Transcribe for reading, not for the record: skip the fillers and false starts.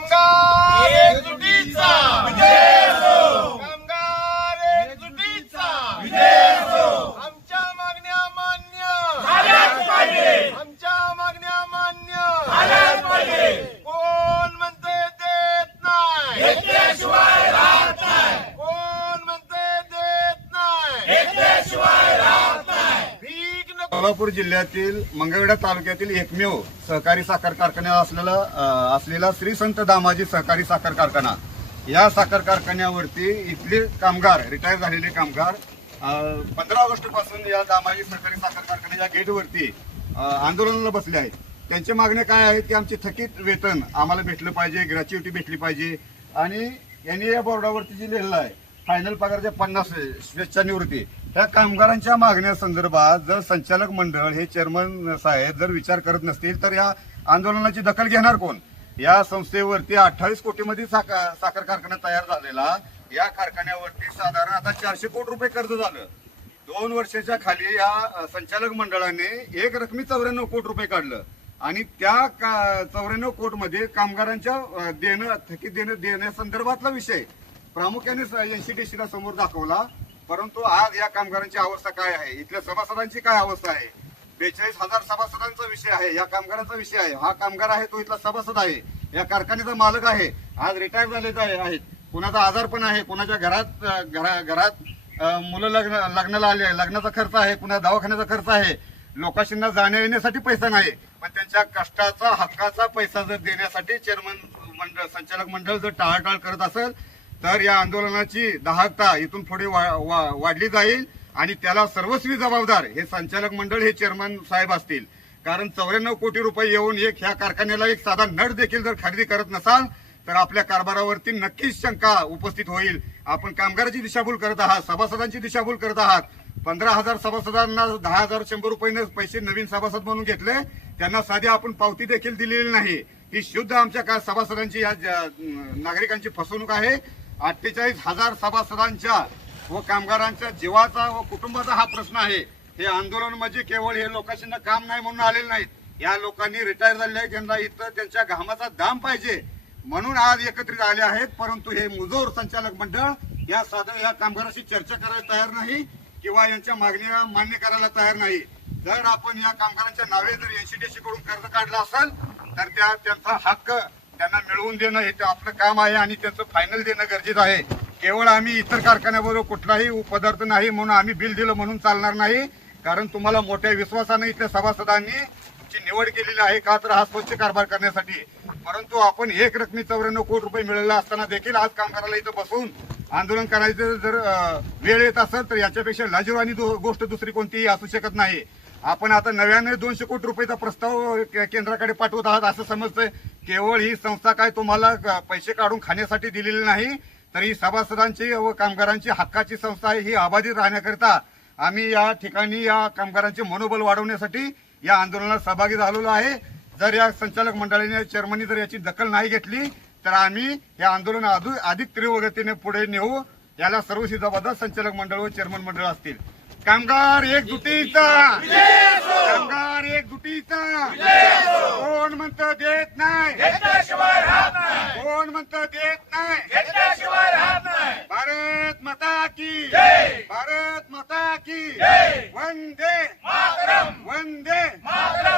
कामगार एकजुटीचा विजय असो, कामगार एकजुटीचा विजय असो। आमच्या मागण्या मान्य झाल्याच पाहिजे, आमच्या मागण्या मान्य झाल्याच पाहिजे। कोण म्हणते देत नाही, घेतल्याशिवाय राहत नाही। कोण म्हणते देत नाही, घेतल्याशिवाय राहत नाही। भीक नको। सोलापूर जिल्ह्यातील मंगळवेढा तालुक्यातील एकमेव सहकारी साखर कारखाना असलेला श्री संत दामाजी सहकारी साखर कारखाना, या साखर कारखान्यावरती इथले कामगार, रिटायर झालेले कामगार 15 ऑगस्ट पासून या दामाजी सहकारी साखर कारखान्याच्या गेटवरती आंदोलनाला बसले आहेत। त्यांच्या मागण्या काय आहेत की आमचे थकीत वेतन आम्हाला भेटलं पाहिजे, ग्रॅच्युइटी भेटली पाहिजे आणि एनईए बोर्डावरती जी लिहिलेलं आहे फायनल पगारच्या 50 स्वेच्छानिवृत्ती, ह्या कामगारांच्या मागण्या संदर्भात जर संचालक मंडळ हे चेअरमन साहेब जर विचार करत नसतील तर या आंदोलनाची दखल घेणार कोण? या संस्थेवरती 28 कोटीमध्ये साखर कारखाना तयार झालेला, या कारखान्यावरती साधारण आता 400 कोटी रुपये कर्ज झालं। 2 वर्षाच्या खाली या संचालक मंडळाने एक रकमी 94 कोटी रुपये काढलं आणि त्या 94 कोटीमध्ये कामगारांच्या थकीत देण्यासंदर्भातला विषय प्रामुख्याने एनसीडीसीला समोर दाखवला। परंतु आज या कामगारांची अवस्था काय आहे, इथल्या सभासदांची काय अवस्था आहे, 42,000 सभासदांचा विषय आहे, या कामगारांचा विषय आहे। हा कामगार आहे तो इथला सभासद आहे, या कारखान्याचा मालक आहे, आज रिटायर झालेले आहेत, कुणाचा आजारपण आहे, कुणाच्या घरात मुलं लग्नाला आले, लग्नाचा खर्च आहे, कुणा दवाखान्याचा खर्च आहे, लोकांना जाण्या येण्यासाठी पैसा नाही, पण त्यांच्या कष्टाचा हक्काचा पैसा जर देण्यासाठी संचालक मंडळ जर टाळाटाळ करत असेल तर या आंदोलनाची दाहकता इथून पुढे वाढली जाईल आणि त्याला सर्वस्वी जबाबदार हे संचालक मंडळ, हे चेअरमन साहेब असतील। कारण 94 कोटी रुपये येऊन ह्या कारखान्याला एक साधा नट देखील जर खरेदी करत नसाल तर आपल्या कारभारावरती नक्कीच शंका उपस्थित होईल। आपण कामगाराची दिशाभूल करत आहात, सभासदांची दिशाभूल करत आहात। 15,000 सभासदांना 10,100 रुपये पैसे नवीन सभासद म्हणून घेतले, त्यांना साधी आपण पावती देखील दिलेली नाही। ही शुद्ध आमच्या सभासदांची, या नागरिकांची फसवणूक आहे। 48,000 सभासदांच्या व कामगारांच्या जीवाचा व कुटुंबाचा हा प्रश्न आहे। हे आंदोलन म्हणजे केवळ हे लोकांना काम नाही म्हणून आलेले नाहीत, या लोकांनी रिटायर झाले आहेत, त्यांना इथं त्यांच्या घामाचा दाम पाहिजे म्हणून आज एकत्रित आले आहेत। परंतु हे मुजोर संचालक मंडळ या कामगाराशी चर्चा करायला तयार नाही किंवा यांच्या मागण्या मान्य करायला तयार नाही। जर आपण या कामगारांच्या नावे जर एनसीडीसी कडून कर्ज काढलं असेल तर त्यांचा हक्क त्यांना मिळवून देणं हे आपलं काम आहे आणि त्यांचं फायनल देणं गरजेचं आहे। केवळ आम्ही इतर कारखान्याबरोबर कुठलाही उपपदार्थ नाही म्हणून आम्ही बिल दिलं म्हणून चालणार नाही, कारण तुम्हाला मोठ्या विश्वासाने इथल्या सभासदांनी निवड केलेली आहे का तर हा स्वच्छ कारभार करण्यासाठी। परंतु आपण एक रकमी 94 कोटी रुपये मिळाले असताना देखील आज कामगाराला इथं बसून आंदोलन करायचं जर वेळ येत असेल तर याच्यापेक्षा लाजिरवाणी गोष्ट दुसरी कोणतीही असू शकत नाही। आपण आता नव्याने 200 कोटी रुपयाचा प्रस्ताव केंद्राकडे पाठवत आहात असं समजतंय। केवळ ही संस्था काय तुम्हाला पैसे काढून खाण्यासाठी दिलेली नाही, तर ही सभासदांची व कामगारांची हक्काची संस्था आहे। ही अबाधित राहण्याकरिता आम्ही या ठिकाणी या कामगारांचे मनोबल वाढवण्यासाठी या आंदोलनात सहभागी झालेलो आहे। जर या संचालक मंडळाने, चेअरमननी जर याची दखल नाही घेतली तर आम्ही हे आंदोलन अधिक तीव्र गतीने पुढे नेऊ। याला सर्वस्वी जबाबदार संचालक मंडळ व चेअरमन मंडळ असतील। कामगार एकजुटीचा, कामगार एकजुटीचा, कोण म्हणतं देत नाही, कोण म्हणतं देत नाही, भारत माता की, भारत माता की, वंदे मातरम, वंदे मातरम।